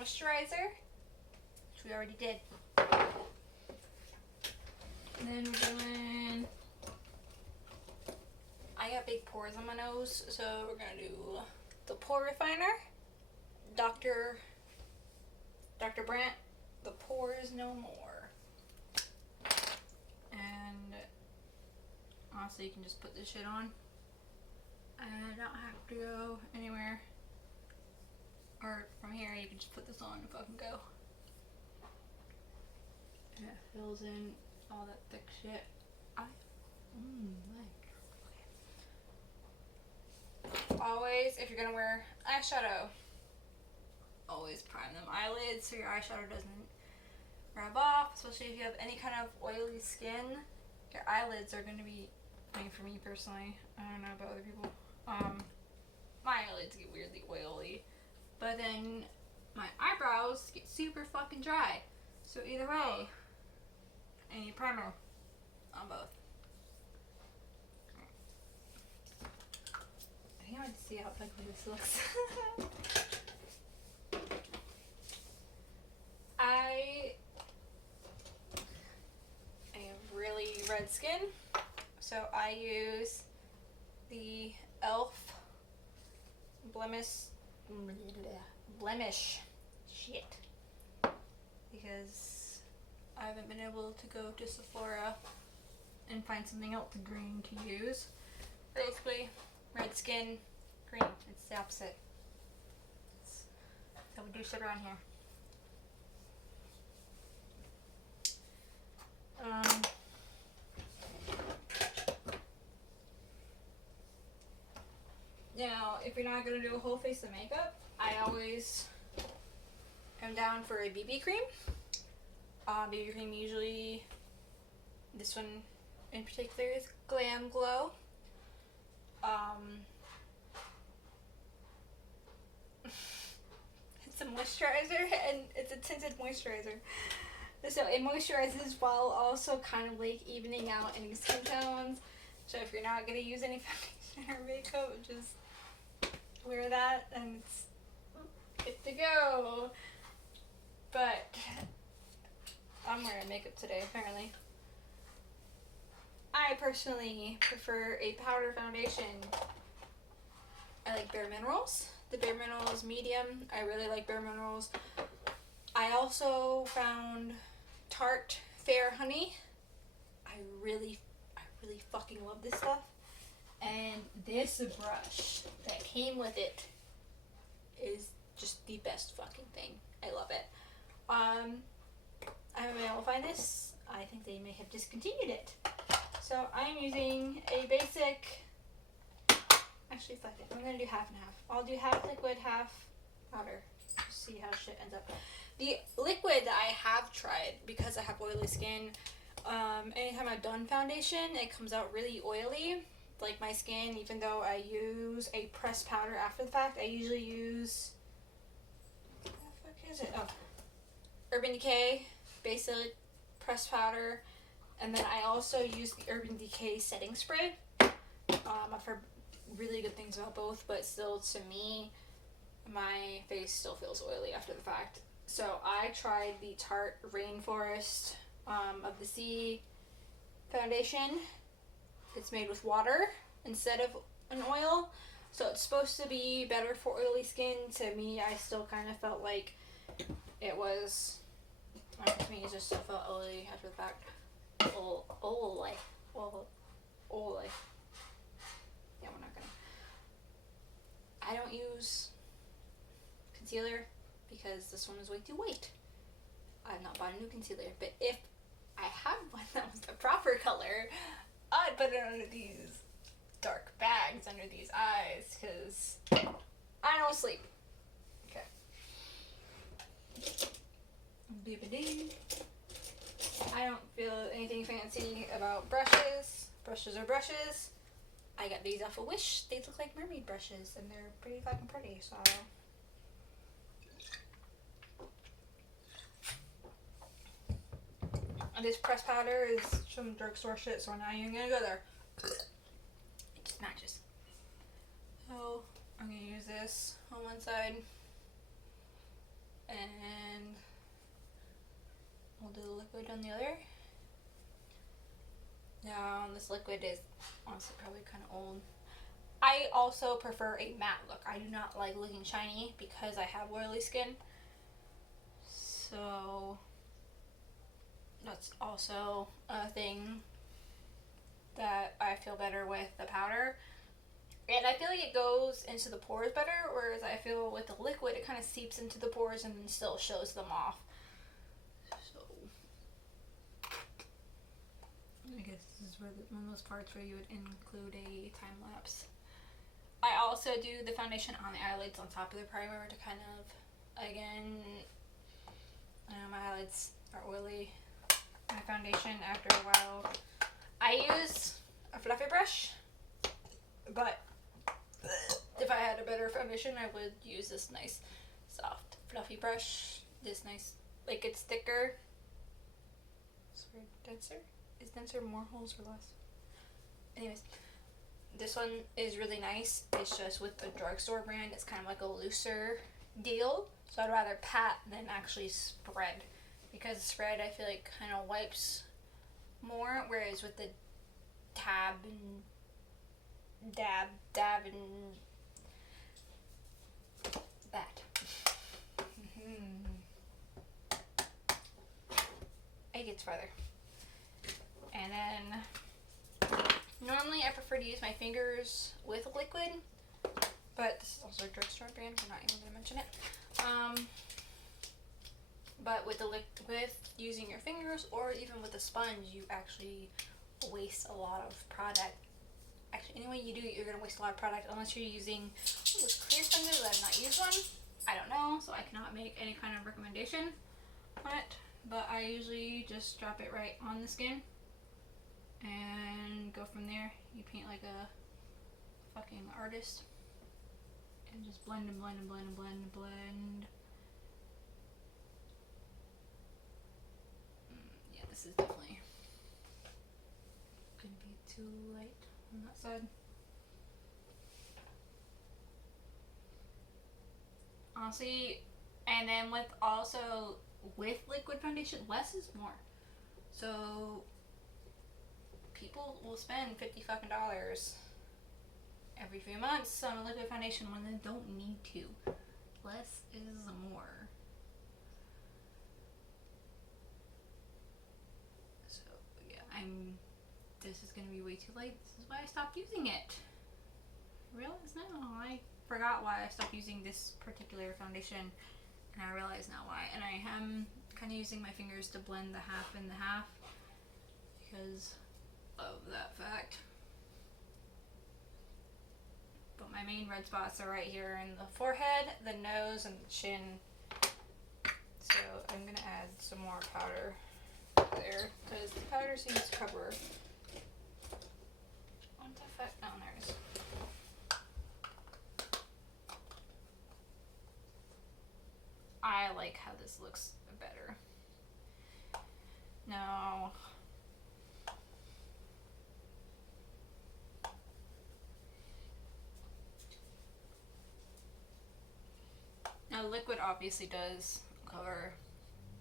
moisturizer, which we already did. And then we're doing, I got big pores on my nose, so we're gonna do the pore refiner. Dr. Brandt, the pores no more. And honestly, you can just put this shit on and not have to go anywhere. Or from here, you can just put this on and fucking go. And it fills in all that thick shit. Okay. Always, if you're gonna wear eyeshadow, always prime them eyelids so your eyeshadow doesn't rub off, especially if you have any kind of oily skin. Your eyelids are gonna be, I mean, for me personally, I don't know about other people, my eyelids get weirdly oily, but then my eyebrows get super fucking dry. So either way, I need primer on both. I can't wait to see how ugly this looks. I have really red skin, so I use the e.l.f. blemish shit, because I haven't been able to go to Sephora and find something else green to use. Basically, red skin, green. It's the opposite. That's how we do shit around here. Now, if you're not going to do a whole face of makeup, I always am down for a BB cream. BB cream usually, this one in particular is Glam Glow. It's a moisturizer, and it's a tinted moisturizer. So it moisturizes while also kind of like evening out any skin tones. So if you're not going to use any foundation or makeup, just wear that and it's good to go. But I'm wearing makeup today, apparently. I personally prefer a powder foundation. I like Bare Minerals. The Bare Minerals medium. I really like Bare Minerals. I also found Tarte Fair Honey. I really fucking love this stuff. And this brush that came with it is just the best fucking thing. I love it. I haven't been able to find this. I think they may have discontinued it. So I'm using a basic, actually fuck it, I'm going to do half and half. I'll do half liquid, half powder. Just see how shit ends up. The liquid that I have tried, because I have oily skin, anytime I've done foundation, it comes out really oily. Like my skin, even though I use a pressed powder after the fact, I usually use, what the fuck is it? Oh, Urban Decay Basic Pressed Powder, and then I also use the Urban Decay Setting Spray. I've heard really good things about both, but still, to me, my face still feels oily after the fact. So I tried the Tarte Rainforest of the Sea foundation. It's made with water instead of an oil, so it's supposed to be better for oily skin. To me, I still kind of felt like it was, to me, it just still felt oily after the fact. Oily. Yeah, we're not gonna. I don't use concealer because this one is way too white. I'm not buying a new concealer, but if I had one that was the proper color, I'd put it under these dark bags under these eyes, because I don't sleep. Okay. Beep-a-ding. I don't feel anything fancy about brushes. Brushes are brushes. I got these off of Wish. They look like mermaid brushes, and they're pretty fucking pretty, so. This pressed powder is some drugstore shit, so I'm not even gonna go there. It just matches. So I'm gonna use this on one side and on the other. Now, this liquid is honestly probably kind of old. I also prefer a matte look. I do not like looking shiny because I have oily skin. So that's also a thing that I feel better with the powder. And I feel like it goes into the pores better, whereas I feel with the liquid it kind of seeps into the pores and then still shows them off. So I guess this is where one of those parts where you would include a time lapse. I also do the foundation on the eyelids on top of the primer to kind of, again, my eyelids are oily. My foundation, after a while, I use a fluffy brush, but if I had a better foundation, I would use this nice, soft, fluffy brush. This nice, like it's thicker. Sorry, denser? Is denser more holes or less? Anyways. This one is really nice. It's just with the drugstore brand. It's kind of like a looser deal. So I'd rather pat than actually spread. Because spread I feel like kind of wipes more. Whereas with the tab and dab and that. It gets farther. And then normally I prefer to use my fingers with liquid, but this is also a drugstore brand, I'm not even going to mention it. But with using your fingers or even with a sponge, you actually waste a lot of product. Actually, any way you do it, you're going to waste a lot of product unless you're using this clear sponge that I've not used one. I don't know, so I cannot make any kind of recommendation on it, but I usually just drop it right on the skin and go from there. You paint like a fucking artist and just blend and blend and blend and blend and blend. Yeah, this is definitely gonna be too light on that side. Honestly, and then with liquid foundation, less is more. So people will spend $50 fucking every few months on a liquid foundation when they don't need to. Less is more. So yeah, this is gonna be way too late. This is why I stopped using it. I realize now. I forgot why I stopped using this particular foundation, and I realize now why. And I am kind of using my fingers to blend the half and the half because of that fact. But my main red spots are right here in the forehead, the nose, and the chin. So I'm gonna add some more powder there because the powder seems to cover. What the fuck? Oh, there it is. I like how this looks better. Now, liquid obviously does cover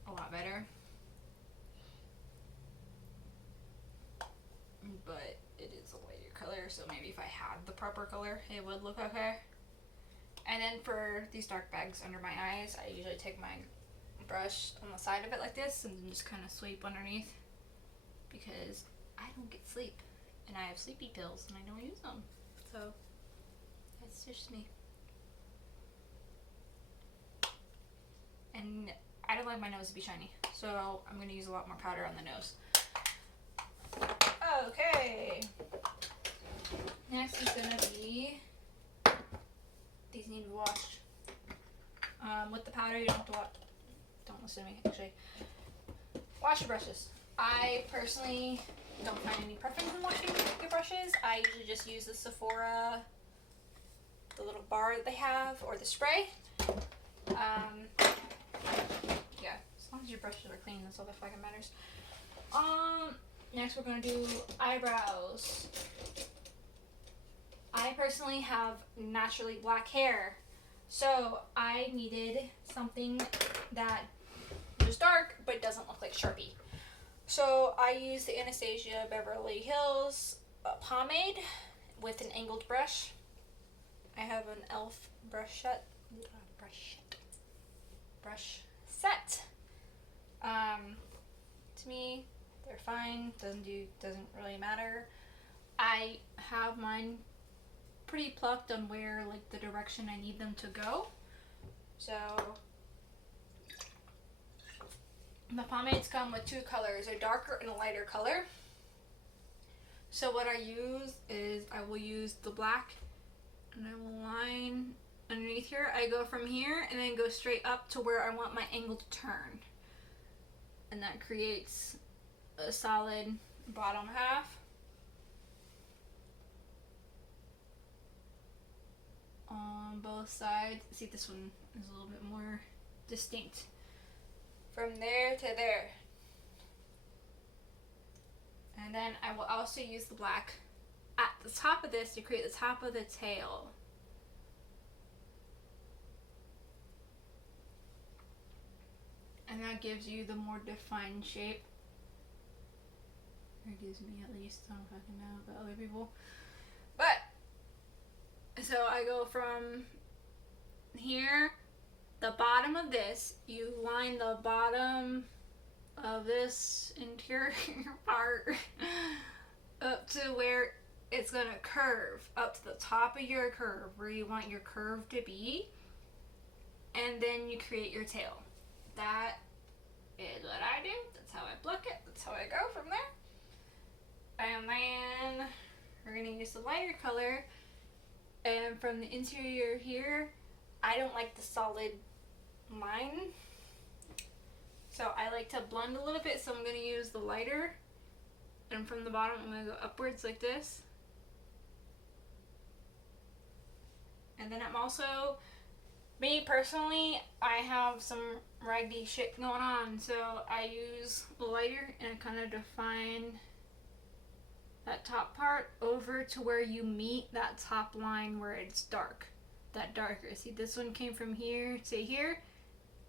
a lot better, but it is a lighter color, so maybe if I had the proper color, it would look okay. And then for these dark bags under my eyes, I usually take my brush on the side of it like this and then just kind of sweep underneath because I don't get sleep and I have sleepy pills and I don't use them. So that's just me. And I don't like my nose to be shiny, so I'm going to use a lot more powder on the nose. Okay. Next is going to be, these need to be washed. With the powder, you don't have to wash. Don't listen to me, actually. Wash your brushes. I personally don't find any preference in washing your brushes. I usually just use the Sephora, the little bar that they have, or the spray. Yeah, as long as your brushes are clean, that's all that fucking matters. Next we're gonna do eyebrows. I personally have naturally black hair, so I needed something that was dark but doesn't look like Sharpie. So I use the Anastasia Beverly Hills pomade with an angled brush. I have an e.l.f. brush set. To me, they're fine. Doesn't really matter. I have mine pretty plucked on where, like, the direction I need them to go. So the pomades come with two colors, a darker and a lighter color. So what I use is I will use the black and I will line underneath here. I go from here and then go straight up to where I want my angle to turn. And that creates a solid bottom half. On both sides. See, this one is a little bit more distinct. From there to there. And then I will also use the black at the top of this to create the top of the tail. And that gives you the more defined shape. Or gives me, at least. I don't fucking know about other people. But, so I go from here, the bottom of this, you line the bottom of this interior part up to where it's gonna curve, up to the top of your curve, where you want your curve to be. And then you create your tail. That is what I do. That's how I pluck it. That's how I go from there. And then we're going to use the lighter color. And from the interior here, I don't like the solid line. So I like to blend a little bit. So I'm going to use the lighter. And from the bottom, I'm going to go upwards like this. And then I'm also... Me personally, I have some raggedy shit going on, so I use the lighter and I kind of define that top part over to where you meet that top line where it's dark. That darker. See, this one came from here to here,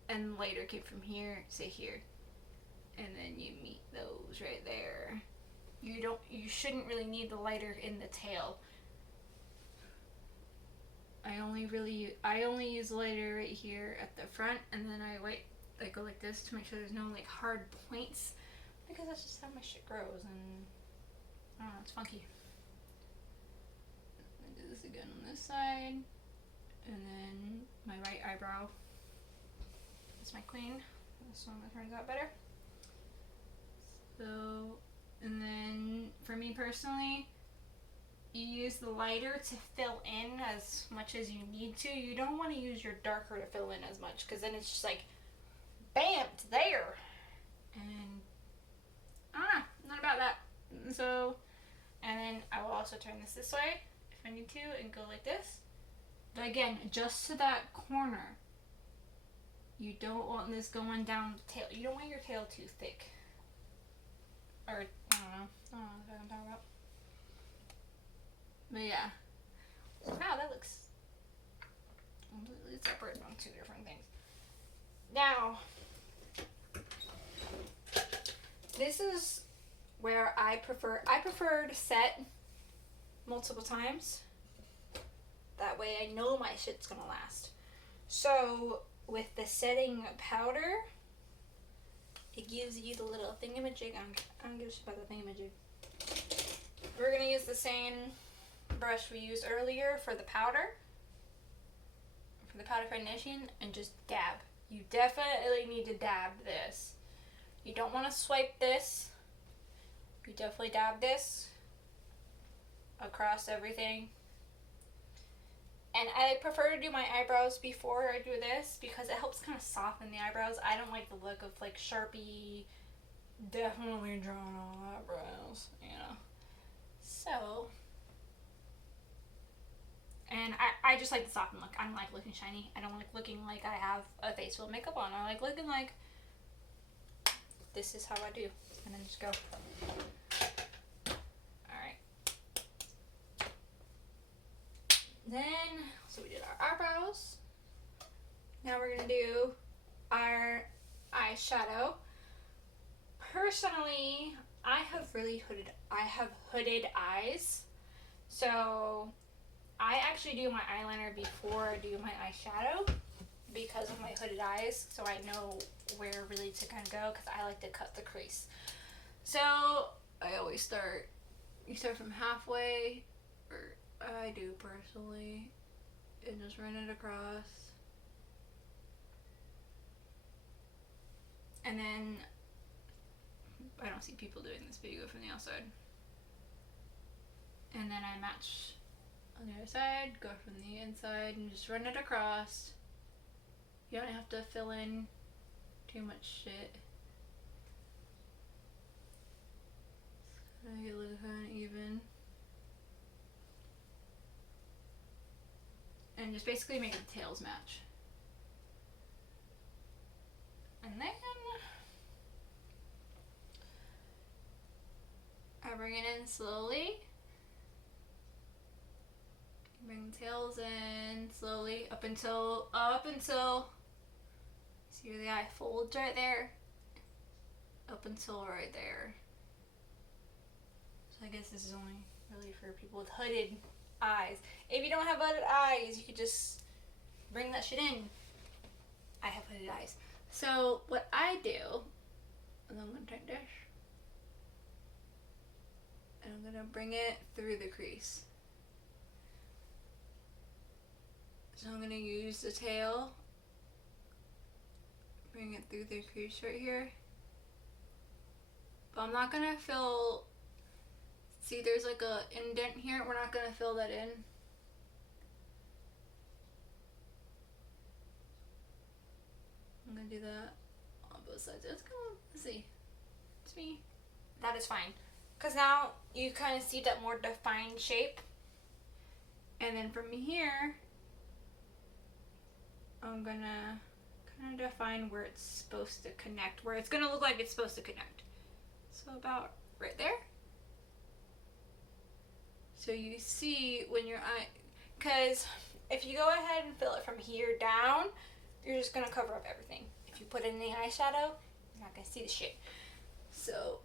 and lighter came from here to here. And then you meet those right there. You shouldn't really need the lighter in the tail. I only use lighter right here at the front, and then I go like this to make sure there's no like hard points, because that's just how my shit grows, and I don't know, it's funky. I do this again on this side, and then my right eyebrow. That's my queen. This one turns out better. So, and then for me personally, you use the lighter to fill in as much as you need to. You don't want to use your darker to fill in as much, because then it's just like, bam, it's there. And I don't know, not about that. So, and then I will also turn this way if I need to and go like this. But again, just to that corner. You don't want this going down the tail. You don't want your tail too thick. Or, I don't know what I'm talking about. But yeah. Wow, that looks completely separate on two different things. Now, this is where I prefer to set multiple times. That way I know my shit's gonna last. So, with the setting powder, it gives you the little thingamajig. I don't give a shit about the thingamajig. We're gonna use the same brush we used earlier for the powder foundation, and just dab. You definitely need to dab this. You don't want to swipe this. You definitely dab this across everything. And I prefer to do my eyebrows before I do this, because it helps kind of soften the eyebrows. I don't like the look of like Sharpie, definitely drawn on eyebrows, you know. So, and I just like the softened look. I don't like looking shiny. I don't like looking like I have a face full of makeup on. I like looking like this is how I do. And then just go. Alright. Then, so we did our eyebrows. Now we're going to do our eyeshadow. personally, I have hooded eyes. So I actually do my eyeliner before I do my eyeshadow because of my hooded eyes, so I know where really to kind of go because I like to cut the crease. So I always you start from halfway, or I do personally, and just run it across. And then, I don't see people doing this, but you go from the outside. And then I match on the other side, go from the inside, and just run it across. You don't have to fill in too much shit. It's gonna look kind of even. And just basically make the tails match. And then I bring it in slowly. Bring the tails in slowly up until see where the eye folds right there. Up until right there. So I guess this is only really for people with hooded eyes. If you don't have hooded eyes, you could just bring that shit in. I have hooded eyes. So what I do, and I'm gonna take this, and I'm gonna bring it through the crease. So I'm gonna use the tail, bring it through the crease right here. But I'm not gonna fill, see there's like a indent here, we're not gonna fill that in. I'm gonna do that on both sides. Let's see. It's me. That is fine. Because now you kind of see that more defined shape. And then from here, I'm gonna kind of define where it's supposed to connect, where it's gonna look like it's supposed to connect. So about right there. So you see when your eye, because if you go ahead and fill it from here down, you're just gonna cover up everything. If you put it in the eyeshadow, you're not gonna see the shit. So,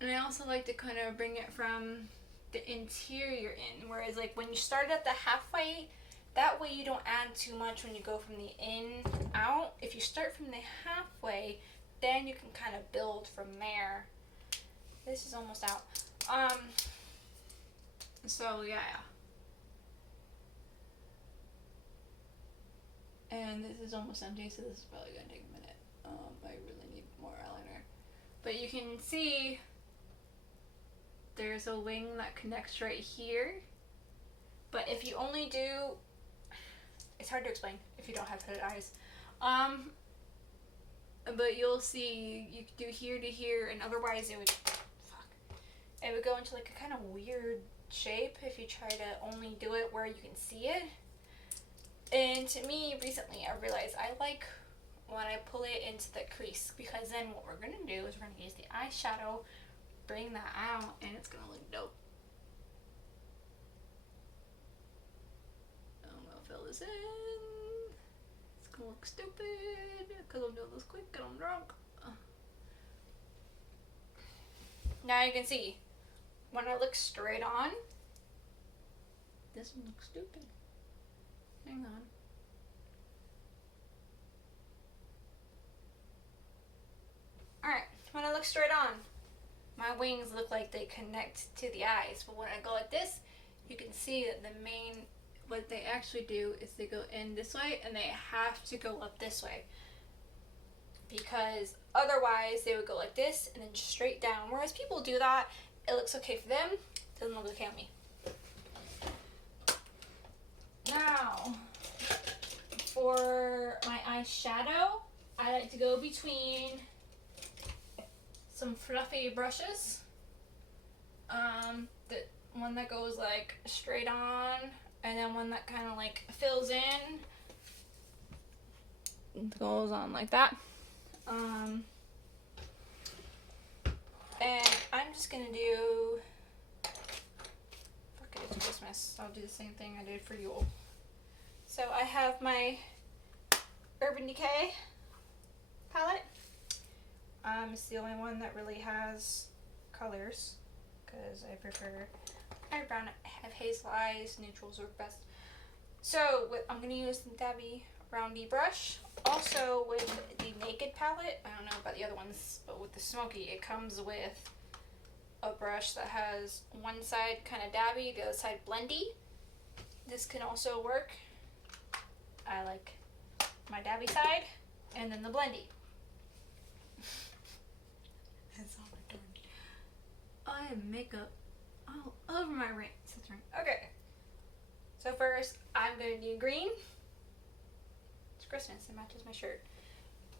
and I also like to kind of bring it from the interior in, whereas like when you start at the halfway, that way you don't add too much when you go from the in out. If you start from the halfway, then you can kind of build from there. This is almost out. So yeah. And this is almost empty, so this is probably gonna take a minute. I really need more eyeliner. But you can see there's a wing that connects right here. But if you only do, it's hard to explain if you don't have hooded eyes. But you'll see you could do here to here, and otherwise it would go into like a kind of weird shape if you try to only do it where you can see it. And to me, recently, I realized I like when I pull it into the crease, because then what we're going to do is we're going to use the eyeshadow, bring that out, and it's going to look dope. I'm going to fill this in. It's going to look stupid because I'm doing this quick and I'm drunk. Now you can see, when I look straight on, this one looks stupid. Hang on. Alright, when I look straight on, my wings look like they connect to the eyes. But when I go like this, you can see that what they actually do is they go in this way, and they have to go up this way. Because otherwise, they would go like this, and then straight down. Whereas people do that, it looks okay for them, it doesn't look okay on me. Now, for my eyeshadow, I like to go between some fluffy brushes. The one that goes like straight on, and then one that kind of like fills in. It goes on like that. And I'm just gonna do, fuck it, it's Christmas. I'll do the same thing I did for Yule. So I have my Urban Decay palette. It's the only one that really has colors because I prefer brown. I have hazel eyes. Neutrals are best. So I'm going to use the Dabby Roundy brush. Also with the Naked palette, I don't know about the other ones, but with the Smoky, it comes with a brush that has one side kind of dabby, the other side blendy. This can also work. I like my dabby side and then the blendy. That's all my darn. I have makeup all over my ring. Okay. So first, I'm going to do green. It's Christmas. It matches my shirt.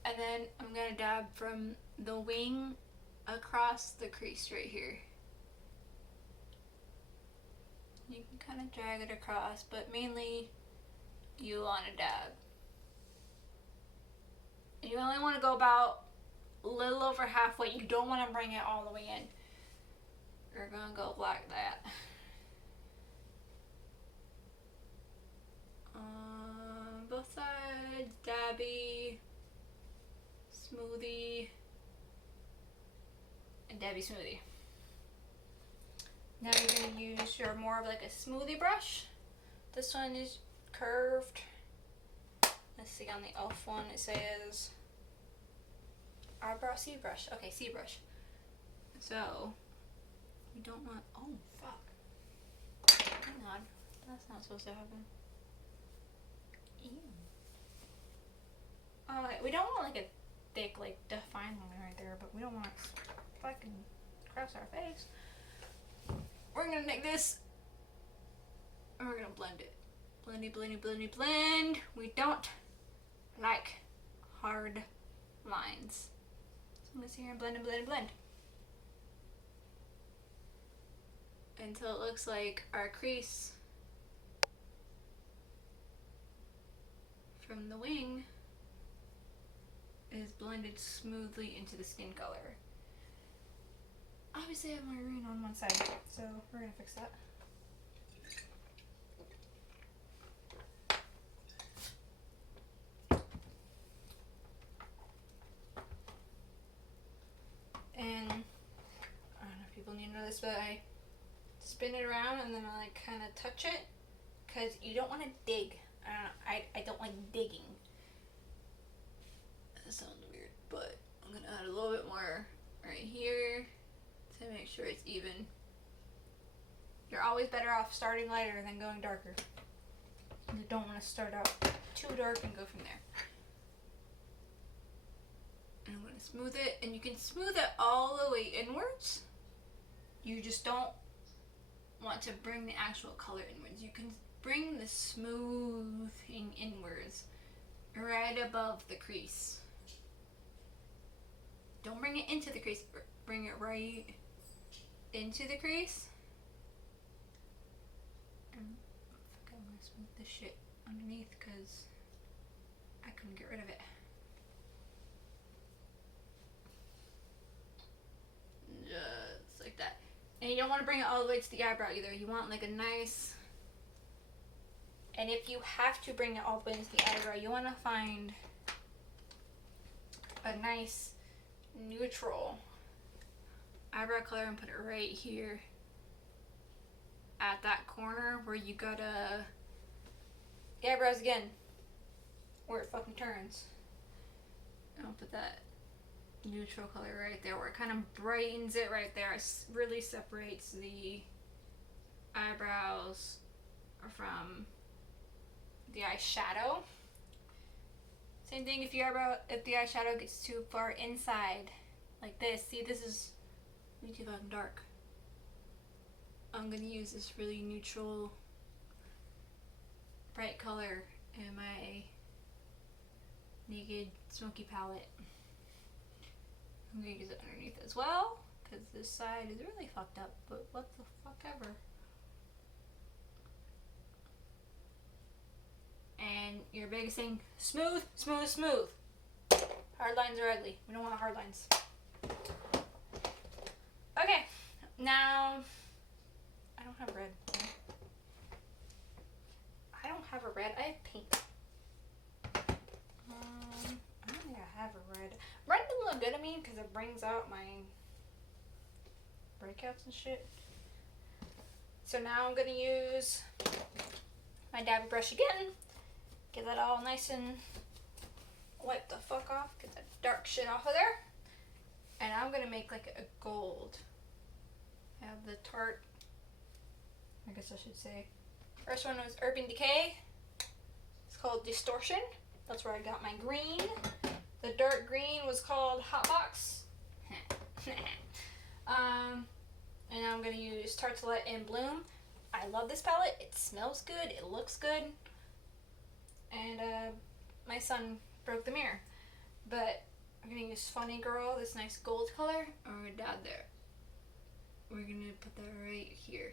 And then I'm going to dab from the wing across the crease right here. You can kind of drag it across, but mainly you want to dab. And you only want to go about a little over halfway. You don't want to bring it all the way in. You're going to go like that. Both sides, dabby, smoothie, and dabby smoothie. Now you're going to use your more of like a smoothie brush. This one is curved. Let's see, on the e.l.f. one it says eyebrow C brush. Okay, C brush. So we don't want, oh fuck. Hang on, that's not supposed to happen. Ew. We don't want like a thick, like defined line right there, but we don't want to fucking cross our face. We're gonna take this and we're gonna blend it. Blendy, blendy, blendy, blend. We don't like hard lines. So I'm gonna sit here and blend and blend and blend. Until it looks like our crease from the wing is blended smoothly into the skin color. Obviously I have my green on one side, so we're gonna fix that. And I don't know if people need to know this, but I spin it around and then I like kind of touch it, because you don't want to dig. I don't like digging. That sounds weird, but I'm gonna add a little bit more right here to make sure it's even. You're always better off starting lighter than going darker. You don't want to start out too dark and go from there. And I'm going to smooth it, and you can smooth it all the way inwards. You just don't want to bring the actual color inwards. You can bring the smoothing inwards right above the crease. Don't bring it into the crease, bring it right into the crease. And I'm going to smooth this shit underneath because I couldn't get rid of it. Just like that. And you don't want to bring it all the way to the eyebrow either. You want like a nice, and if you have to bring it all the way into the eyebrow, you want to find a nice neutral eyebrow color and put it right here at that corner where you gotta, the eyebrows again, where it fucking turns. And I'll put that neutral color right there where it kind of brightens it right there. It really separates the eyebrows from the eyeshadow. Same thing if the eyeshadow gets too far inside, like this. See, this is way too fucking dark. I'm gonna use this really neutral, bright color in my Naked Smoky palette. I'm gonna use it underneath as well, because this side is really fucked up, but what the fuck ever. And your biggest thing, smooth, smooth, smooth. Hard lines are ugly. We don't want hard lines. Okay, now, I don't have red. I don't have a red, I have pink. I don't think I have a red. I mean, because it brings out my breakouts and shit. So now I'm going to use my dabby brush again. Get that all nice and wipe the fuck off. Get that dark shit off of there. And I'm going to make like a gold. I have the Tarte, I guess I should say. First one was Urban Decay. It's called Distortion. That's where I got my green. The dark green was called Hotbox. And I'm going to use Tartelette in Bloom. I love this palette. It smells good. It looks good. And my son broke the mirror. But I'm going to use Funny Girl, this nice gold color. And we're going to dab there. We're going to put that right here.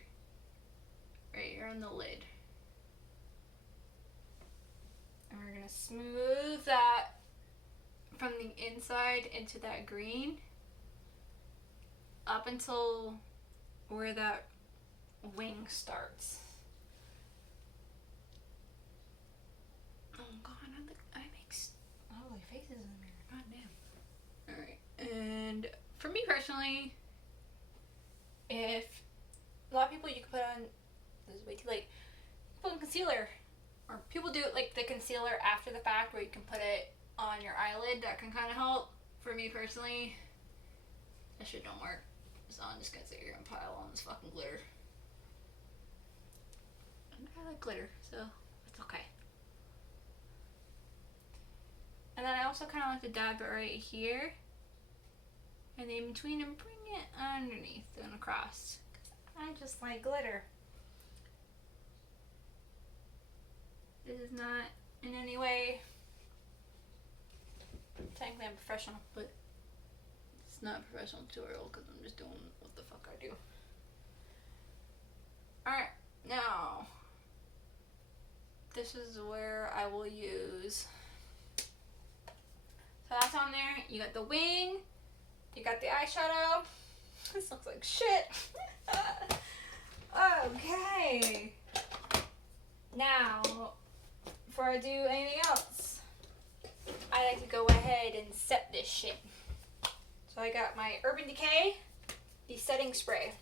Right here on the lid. And we're going to smooth that from the inside into that green. Up until where that wing starts. Oh god, I make ugly faces in the mirror. God damn. Alright, and for me personally, if a lot of people you can put on, this is way too late, put on concealer. Or people do like the concealer after the fact where you can put it on your eyelid. That can kind of help. For me personally, that shit don't work. So I'm just gonna sit here and pile on this fucking glitter. And I like glitter, so it's okay. And then I also kind of like to dab it right here. And in between and bring it underneath and across. I just like glitter. This is not in any way technically I'm professional, but it's not a professional tutorial because I'm just doing what the fuck I do. Alright, now this is where I will use, so that's on there. You got the wing, you got the eyeshadow. This looks like shit. Okay, now before I do anything else, I like to go ahead and set this shit. So I got my Urban Decay, the setting spray.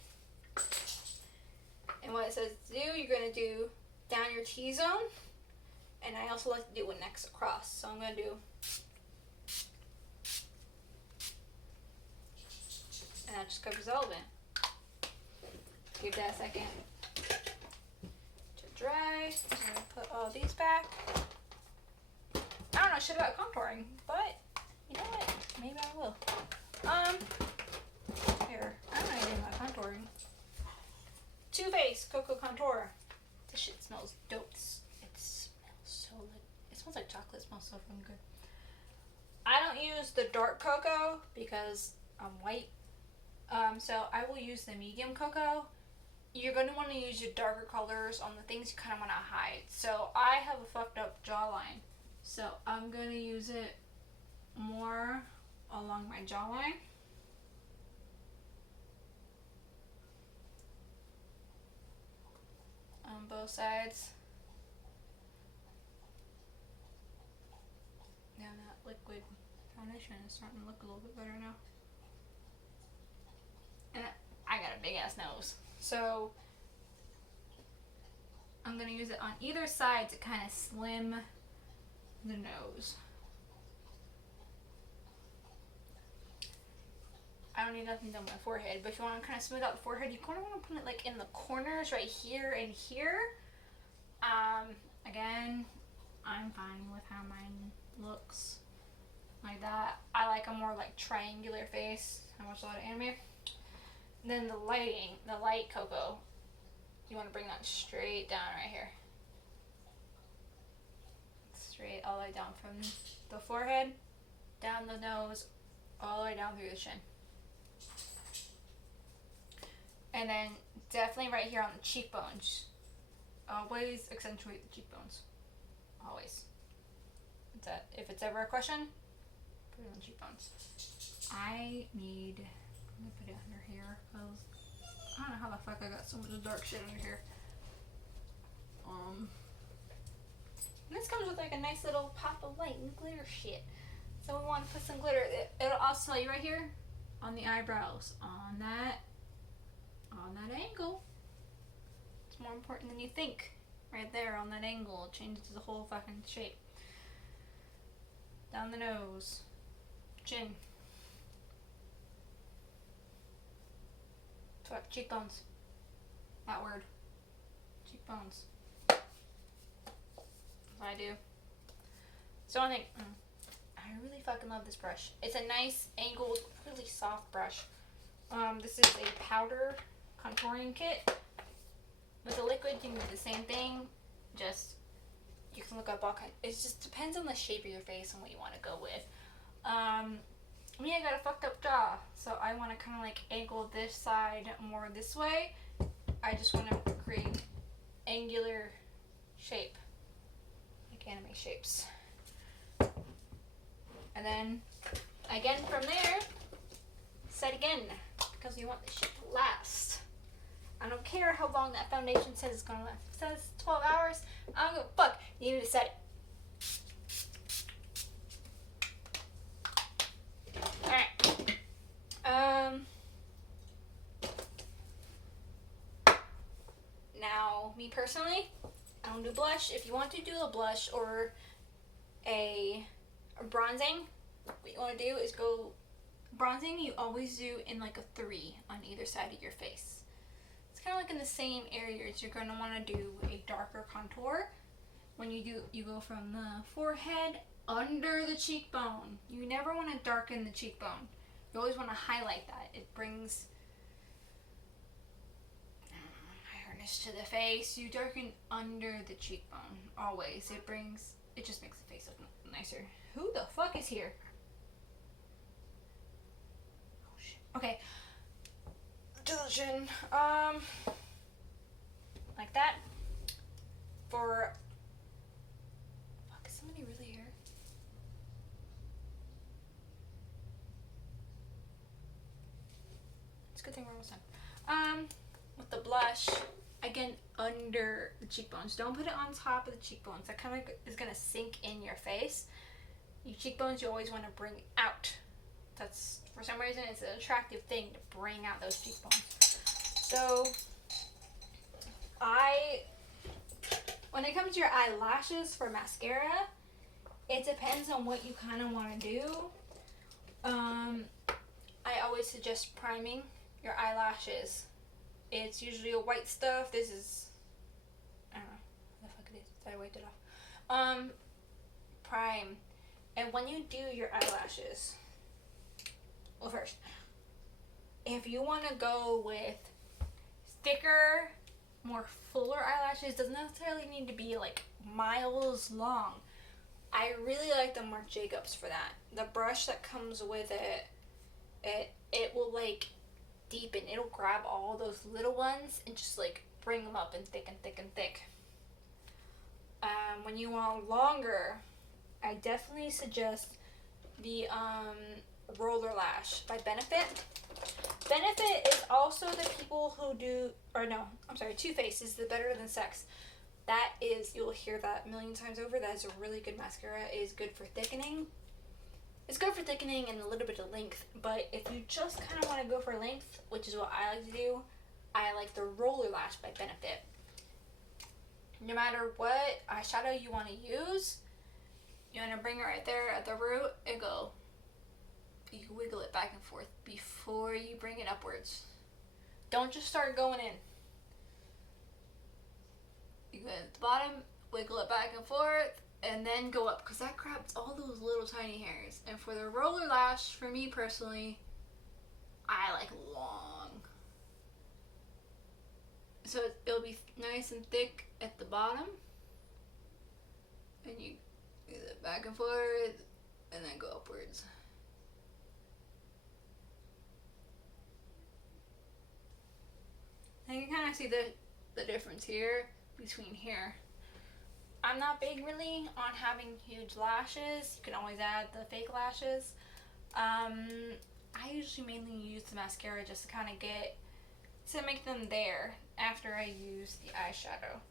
And what it says to do, you're going to do down your T-zone. And I also like to do one next across. So I'm going to do, and that just covers all of it. Give that a second to dry. I'm going to put all these back. I don't know shit about contouring, but you know what? Maybe I will. Here, I don't know anything about contouring. Too Faced Cocoa Contour. This shit smells dope. It smells so good. It smells like chocolate. It smells so fucking good. I don't use the dark cocoa because I'm white. So I will use the medium cocoa. You're going to want to use your darker colors on the things you kind of want to hide. So I have a fucked up jawline. So I'm going to use it more along my jawline. On both sides. Now that liquid foundation is starting to look a little bit better now. And I got a big ass nose. So I'm going to use it on either side to kind of slim the nose. I don't need nothing done with my forehead, but if you want to kind of smooth out the forehead, you kind of want to put it like in the corners right here and here. Again, I'm fine with how mine looks like that. I like a more like triangular face. I watch a lot of anime. And then the light cocoa, you want to bring that straight down right here. Straight all the way down from the forehead, down the nose, all the way down through the chin. And then definitely right here on the cheekbones. Always accentuate the cheekbones. Always. If it's ever a question, put it on the cheekbones. I'm gonna put it under here because I don't know how the fuck I got so much dark shit under here. And this comes with like a nice little pop of light and glitter shit. So we want to put some glitter. It'll also tell you right here on the eyebrows, on that angle. It's more important than you think. Right there on that angle, it changes the whole fucking shape. Down the nose, chin, cheekbones. That word, cheekbones. That's what I do. So I think I really fucking love this brush. It's a nice angled, really soft brush. This is a powder contouring kit. With the liquid, you can do the same thing. Just, you can look up all kinds. It just depends on the shape of your face and what you want to go with. Me, I got a fucked up jaw, so I want to kind of like angle this side more this way. I just want to create angular shape, like anime shapes. And then, again from there, set again, because we want this shit to last. I don't care how long that foundation says it's gonna last. If it says 12 hours, I don't give a fuck. You need to set it. Alright. Now, me personally, I don't do blush. If you want to do a blush or a bronzing, what you want to do is go bronzing. You always do in like a 3 on either side of your face. It's kind of like in the same areas. You're going to want to do a darker contour. When you do, you go from the forehead under the cheekbone. You never want to darken the cheekbone. You always want to highlight that. It brings ironess to the face. You darken under the cheekbone always. It just makes the face look nicer. Who the fuck is here? Oh shit. Okay. To the chin. Like that. For fuck, is somebody really here? It's a good thing we're almost done. With the blush, again under the cheekbones. Don't put it on top of the cheekbones. That kind of is gonna sink in your face. Your cheekbones, you always want to bring out. That's, for some reason, it's an attractive thing to bring out those cheekbones. So, when it comes to your eyelashes for mascara, it depends on what you kind of want to do. I always suggest priming your eyelashes. It's usually a white stuff. This is, I don't know what the fuck it is. I wiped it off. Prime. And when you do your eyelashes, well, first, if you want to go with thicker, more fuller eyelashes, doesn't necessarily need to be like miles long. I really like the Marc Jacobs for that. The brush that comes with it will like deepen. It'll grab all those little ones and just like bring them up and thick and thick and thick. When you want longer, I definitely suggest the Roller Lash by Benefit. Benefit is also the people who do, or no, I'm sorry, Too Faced is the Better Than Sex. That is, you'll hear that a million times over. That is a really good mascara. It is good for thickening. It's good for thickening and a little bit of length, but if you just kind of want to go for length, which is what I like to do, I like the Roller Lash by Benefit. No matter what eyeshadow you want to use, you want to bring it right there at the root and go. You can wiggle it back and forth before you bring it upwards. Don't just start going in. You go at the bottom, wiggle it back and forth, and then go up, because that grabs all those little tiny hairs. And for the Roller Lash, for me personally, I like long. So it'll be nice and thick at the bottom, and you do it back and forth, and then go upwards. And you can kind of see the difference here between here. I'm not big really on having huge lashes. You can always add the fake lashes. I usually mainly use the mascara just to kind of to make them there after I use the eyeshadow.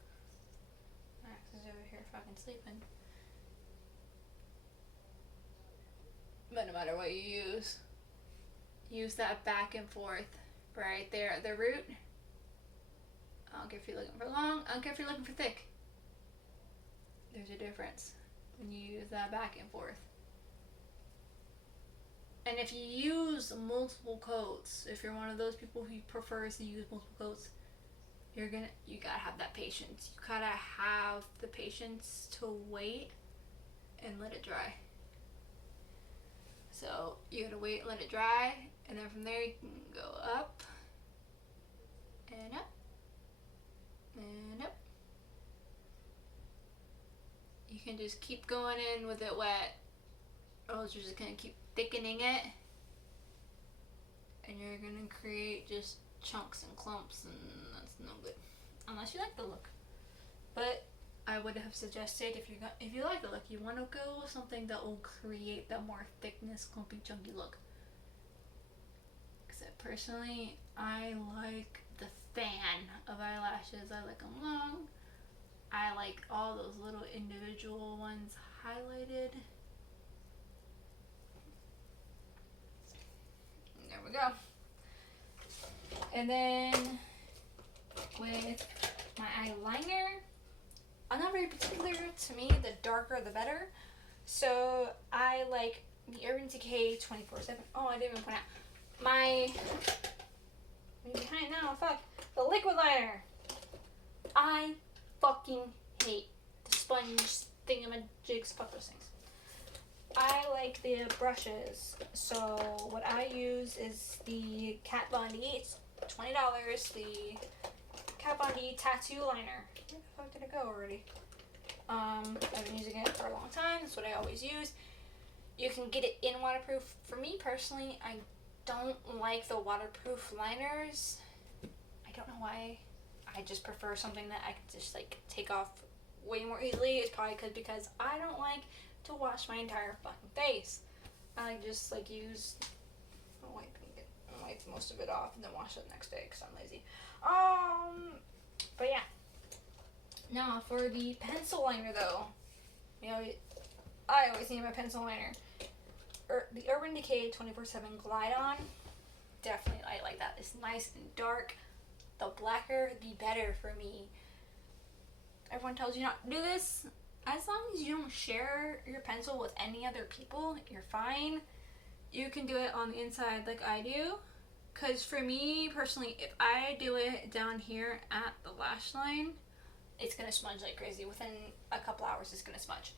Max is over here fucking sleeping. But no matter what you use that back and forth right there at the root. I don't care if you're looking for long, I don't care if you're looking for thick. There's a difference when you use that back and forth. And if you use multiple coats, if you're one of those people who prefers to use multiple coats, you gotta have that patience. You gotta have the patience to wait and let it dry. So you gotta wait, let it dry, and then from there you can go up and up and up. You can just keep going in with it wet, or else you're just gonna keep thickening it, and you're gonna create just chunks and clumps, and that's no good unless you like the look. But I would have suggested, if you like the look, you want to go with something that will create that more thickness, clumpy, chunky look. Because personally, I like the fan of eyelashes. I like them long. I like all those little individual ones highlighted. There we go. And then with my eyeliner, I'm not very particular. To me, the darker the better. So I like the Urban Decay 24/7. Oh, I didn't even point out my behind now. Fuck, the liquid liner. I fucking hate the sponge thingamajigs. Fuck those things. I like the brushes. So what I use is the Kat Von D. It's $20. The Kat Von D tattoo liner. Where the fuck did it go already? I've been using it for a long time. That's what I always use. You can get it in waterproof. For me personally, I don't like the waterproof liners. I don't know why. I just prefer something that I can just like take off way more easily. It's probably because I don't like to wash my entire fucking face. I just like use wipe most of it off and then wash it the next day because I'm lazy. But yeah. Now for the pencil liner though, you know, I always need my pencil liner. The Urban Decay 24/7 Glide On, definitely I like that. It's nice and dark. The blacker, the better for me. Everyone tells you not to do this. As long as you don't share your pencil with any other people, you're fine. You can do it on the inside like I do. Because for me, personally, if I do it down here at the lash line, it's going to smudge like crazy. Within a couple hours, it's going to smudge.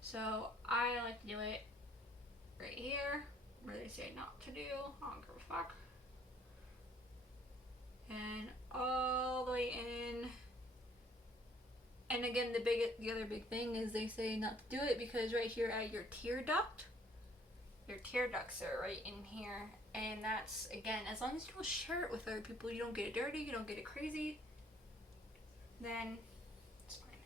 So I like to do it right here, where they say not to do. I don't give a fuck. And all the way in. And again, the other big thing is they say not to do it because right here at your tear ducts are right in here. And that's, again, as long as you don't share it with other people, you don't get it dirty, you don't get it crazy, then it's fine.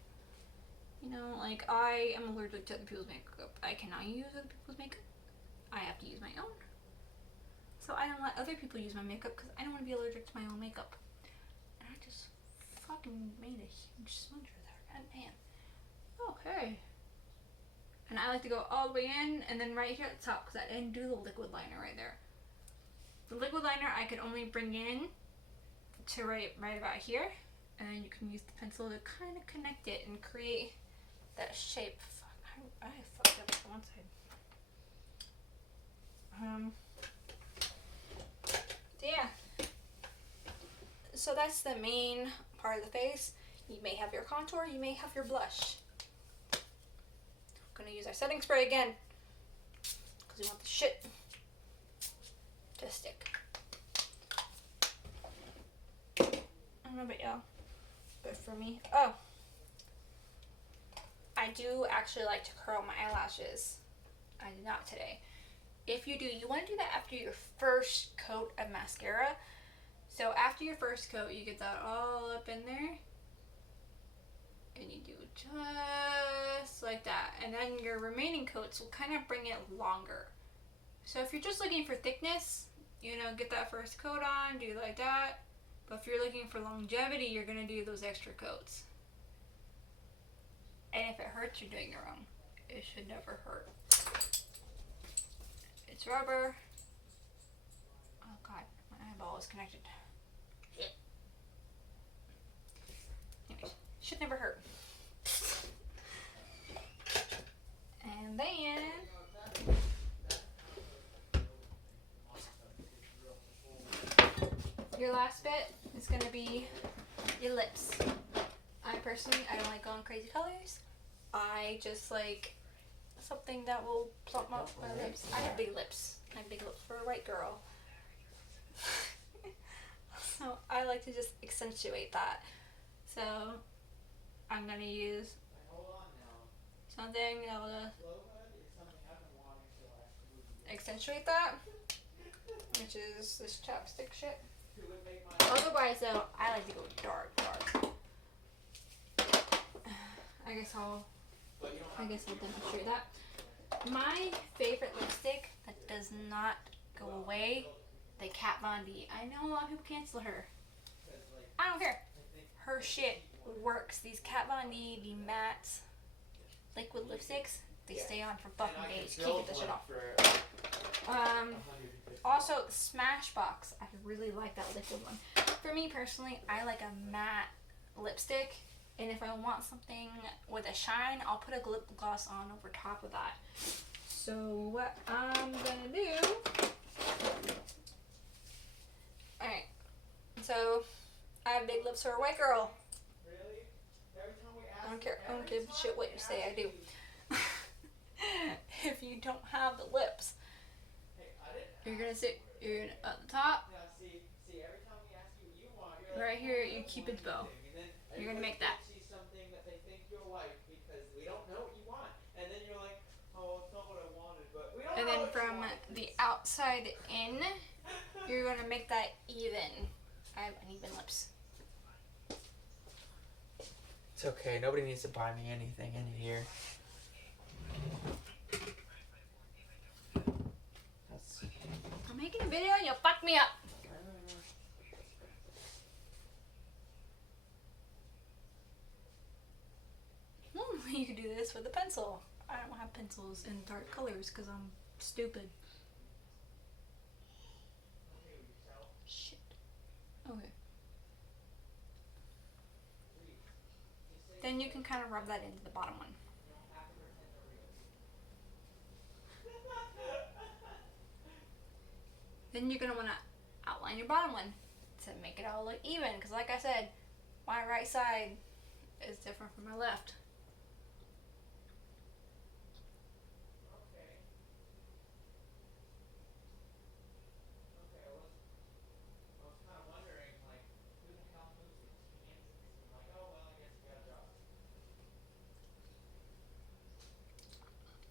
You know, like I am allergic to other people's makeup. I cannot use other people's makeup. I have to use my own. So I don't let other people use my makeup because I don't want to be allergic to my own makeup. And I just fucking made a huge smudge for that. God damn. Okay. And I like to go all the way in and then right here at the top because I didn't do the liquid liner right there. The liquid liner I could only bring in to right about here. And then you can use the pencil to kind of connect it and create that shape. Fuck, I fucked up on one side. Yeah. So that's the main part of the face. You may have your contour, you may have your blush. I'm gonna use our setting spray again because we want the shit to stick. I don't know about y'all, but for me, I do actually like to curl my eyelashes. I did not today. If you do, you want to do that after your first coat of mascara. So after your first coat, you get that all up in there. And you do just like that. And then your remaining coats will kind of bring it longer. So if you're just looking for thickness, you know, get that first coat on, do like that. But if you're looking for longevity, you're going to do those extra coats. And if it hurts, you're doing it wrong. It should never hurt. It's rubber. Oh god, my eyeball is connected. Anyways, should never hurt. And then your last bit is going to be your lips. I don't like going crazy colors. I just like something that will plump up my lips. I have big lips. I have big lips for a white girl. So I like to just accentuate that. So I'm going to use something that will accentuate that, which is this chapstick shit. Otherwise though, I like to go dark. I guess I'll demonstrate that. My favorite lipstick that does not go away, the Kat Von D. I know a lot of people cancel her. I don't care. Her shit works. These Kat Von D, the matte liquid lipsticks, they stay on for fucking days. Can't get this shit off. Also, Smashbox. I really like that liquid one. For me personally, I like a matte lipstick. And if I want something with a shine, I'll put a lip gloss on over top of that. So what I'm gonna do... Alright. So, I have big lips for a white girl. I don't care. I don't give a shit what you say, I do. If you don't have the lips, you're gonna at the top. Right here, you Cupid's bow. You're gonna make that. And then from the outside in, you're gonna make that even. I have uneven lips. It's okay. Nobody needs to buy me anything in here. I'm making a video and you'll fuck me up. You could do this with a pencil. I don't have pencils in dark colors because I'm stupid. Shit. Okay. Then you can kind of rub that into the bottom one. Then you're going to want to outline your bottom one to make it all look even. Because like I said, my right side is different from my left.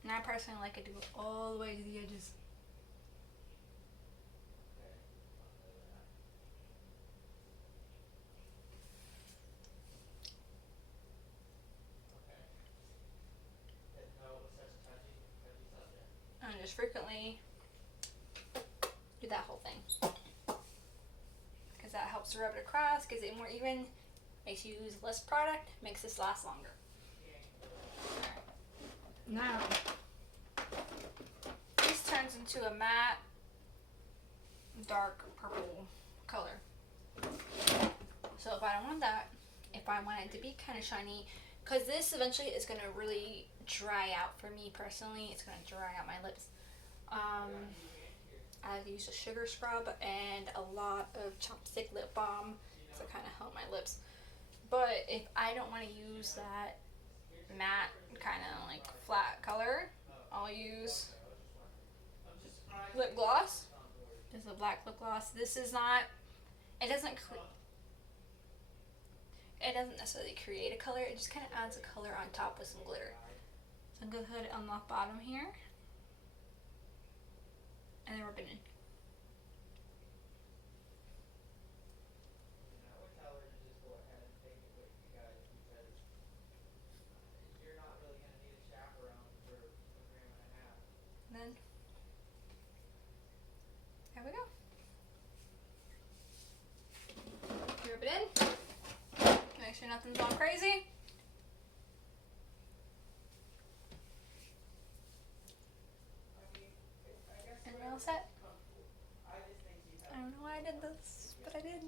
And I personally like it to go all the way to the edges. And just frequently do that whole thing. Because that helps to rub it across, gives it more even, makes you use less product, makes this last longer. Now, this turns into a matte, dark purple color. So if I don't want that, if I want it to be kind of shiny, because this eventually is going to really dry out for me personally. It's going to dry out my lips. I've used a sugar scrub and a lot of chapstick lip balm to kind of help my lips. But if I don't want to use that matte kind of like flat color, I'll use lip gloss. This is a black lip gloss. This is not, it doesn't necessarily create a color, it just kind of adds a color on top with some glitter. So go ahead and unlock bottom here, and then rub it in. And then, there we go. Rub it in. Make sure nothing's going crazy. And all set? I don't know why I did this, but I did.